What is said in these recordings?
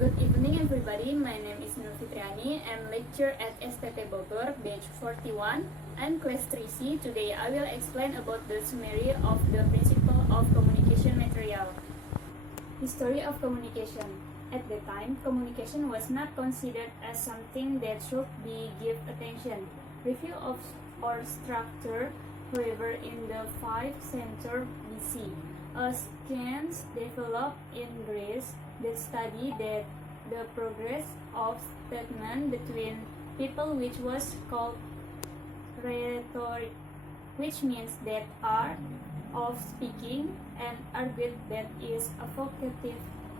Good evening everybody, my name is Fitriani. I'm lecturer at STT Bogor, batch 41. I'm class 3C. Today I will explain about the summary of the principle of communication material. History of communication. At the time, communication was not considered as something that should be given attention. Review of or structure, however, in the 5th century BC, a science developed in Greece that studied that the progress of statement between people, which was called rhetoric, which means that art of speaking, and argued that is evocative,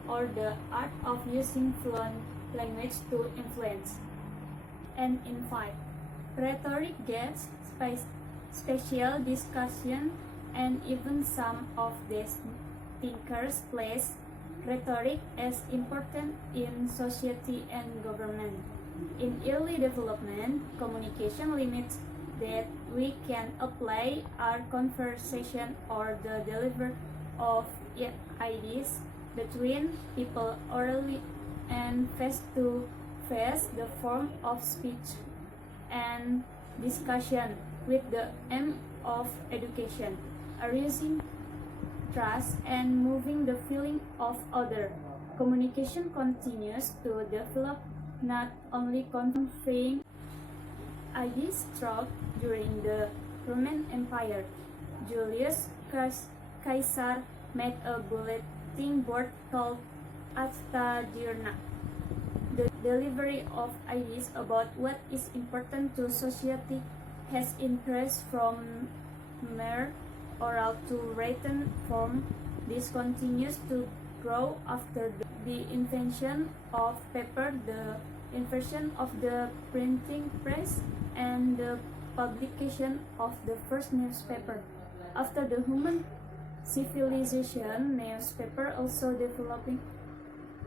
or the art of using fluent language to influence and invite. Rhetoric gets special discussion, and even some of these thinkers place rhetoric as important in society and government. In early development, communication limits that we can apply our conversation or the delivery of ideas between people orally and face-to-face, the form of speech and discussion with the aim of education, arousing trust and moving the feeling of other. Communication continues to develop, not only conveying ideas throughout during the Roman Empire. Julius Caesar made a bulletin board called Acta Diurna. The delivery of ideas about what is important to society has increased from mere oral to written form. This continues to grow after the invention of paper, the invention of the printing press, and the publication of the first newspaper. After the human civilization, newspaper also developing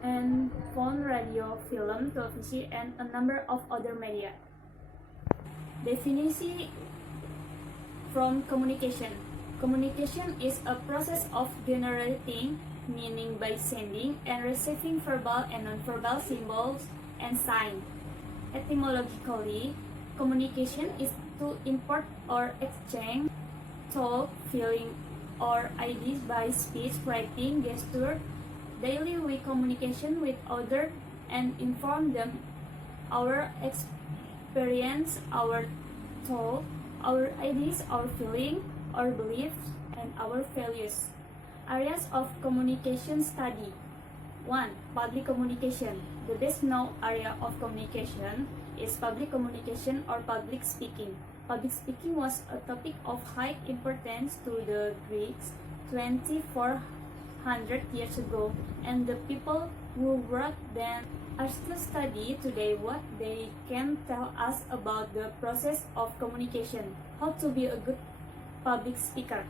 and phone, radio, film, television, and a number of other media. Definition from communication. Communication is a process of generating meaning by sending and receiving verbal and non-verbal symbols and signs. Etymologically, communication is to impart or exchange thought, feeling, or ideas by speech, writing, gesture. Daily we communication with others and inform them our experience, our thought, our ideas, our feeling, our beliefs, and our values. Areas of communication study. 1. Public communication. The best known area of communication is public communication or public speaking. Public speaking was a topic of high importance to the Greeks 2,400 years ago, and the people who wrote then are still studying today what they can tell us about the process of communication. How to be a good public speaker.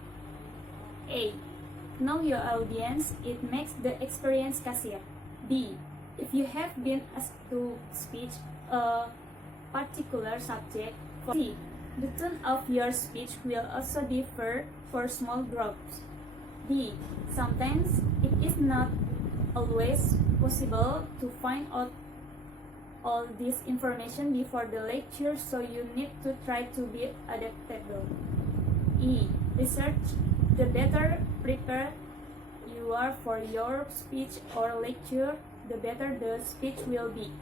A. Know your audience. It makes the experience easier. B. If you have been asked to speak a particular subject. C. The tone of your speech will also differ for small groups. D. Sometimes it is not always possible to find out all this information before the lecture, so you need to try to be adaptable. E. Research. The better prepared you are for your speech or lecture, the better the speech will be.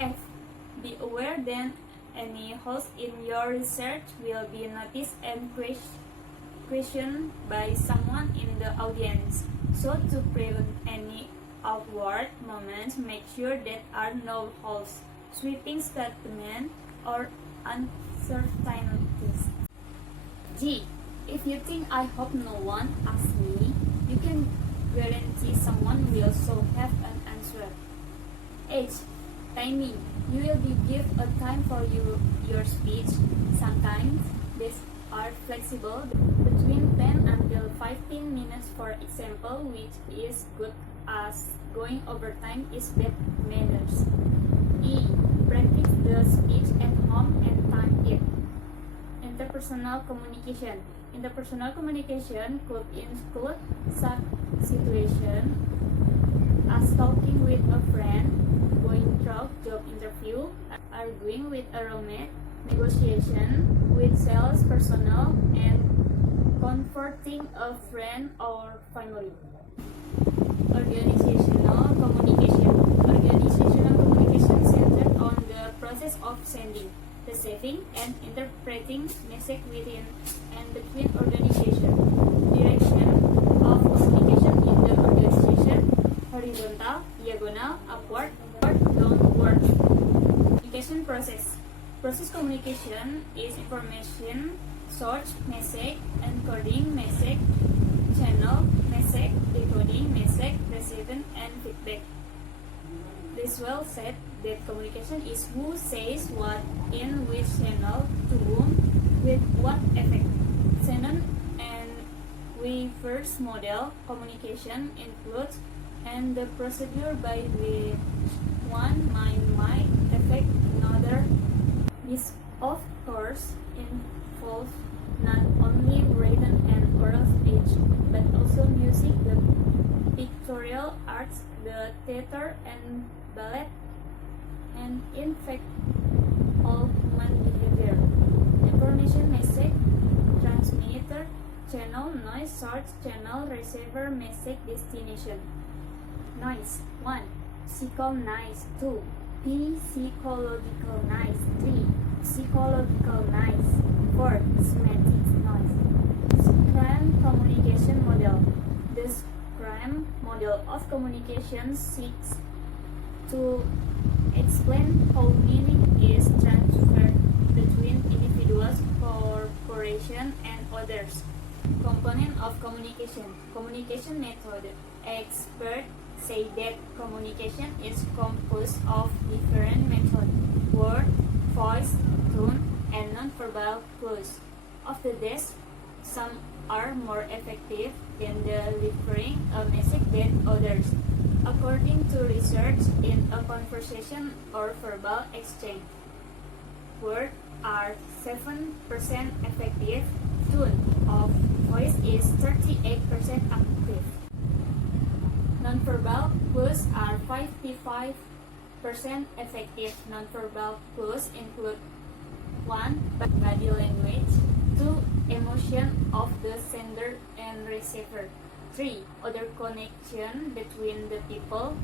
F. Be aware that any holes in your research will be noticed and questioned by someone in the audience. So to prevent any awkward moments, make sure there are no holes, sweeping statements, or uncertainties. G. If you think I hope no one asks me, you can guarantee someone will so have an answer. H. Timing. You will be given a time for your speech. Sometimes these are flexible between 10 until 15 minutes, for example, which is good as going over time is bad manners. E. Practice the speech at home and time it. Interpersonal communication. Interpersonal communication could include such situation as talking with a friend, going through job interview, arguing with a roommate, negotiation with sales personnel, and comforting a friend or family. Organizational communication. Organizational communication centered on the process of sending, receiving, and interpreting message within and between organization. Direction of communication in the organization: horizontal, diagonal, upward, or downward. Communication process. Process communication is information source, message, encoding, message, channel, message, decoding, message, receiving, and feedback. Griswold said that communication is who says what, in which channel, to whom, with what effect. Shannon and Weaver's model communication includes and the procedure by which one mind might affect another. This, of course, involves not only written and oral speech, but also music, the pictorial arts, the theater and ballet, and in fact, all human behavior. Information message, transmitter, channel, noise, source, channel, receiver, message, destination. Noise. 1. Psychological noise. 2. Psychological noise. 3. Psychological noise. 4. Semantic noise. Scrum communication model. The Scrum model of communication seeks to explain how meaning is transferred between individuals, corporations, and others. Component of communication. Communication method. Experts say that communication is composed of different methods: word, voice, tone, and non-verbal clues. Of these, some are more effective in delivering a message than others. According to research in a conversation or verbal exchange, words are 7% effective, tone of voice is 38% active. Nonverbal clues are 55% effective. Nonverbal clues include 1. Body language, 2. Emotion of the sender and receiver, 3. Other connection between the people.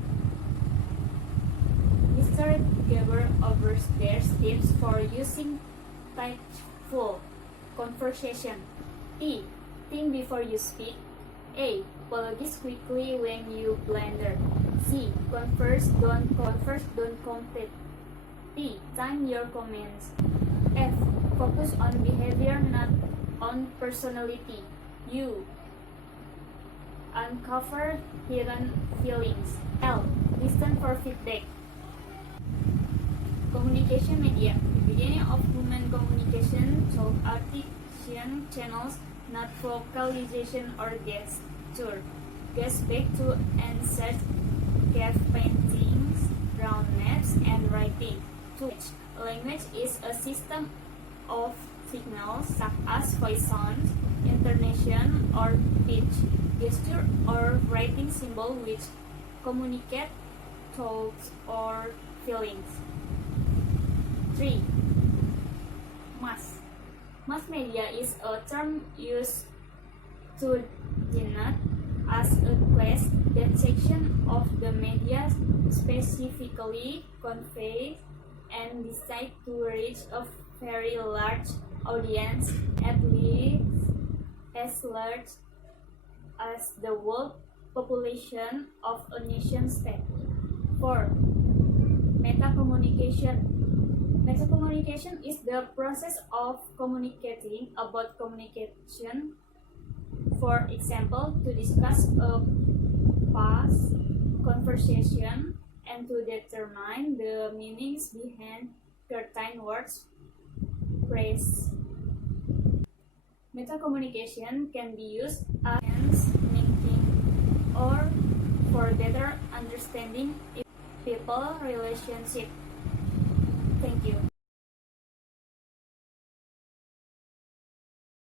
Mr. Geber offers their tips for using tactful conversation. T. Think before you speak. A. Apologize quickly when you blunder. C. Converse, don't complete. T. Time your comments. F. Focus on behavior, not on personality. U. Uncover hidden feelings. L. Listen for feedback. Communication media. The beginning of human communication through articulation channels, not vocalization or gesture. Speak to answer, cave paintings, ground maps, and writing. 2. Language is a system of signals such as voice sounds, intonation, or pitch, gesture, or writing symbol which communicate thoughts or feelings. 3. Mass media is a term used to denote as a class that section of the media specifically conveys and decide to reach a very large audience, at least as large as the world population of a nation state. 4. Metacommunication. Metacommunication is the process of communicating about communication. For example, to discuss a past conversation and to determine the meanings behind certain words, phrase. Metacommunication can be used as linking or for better understanding people relationship. Thank you.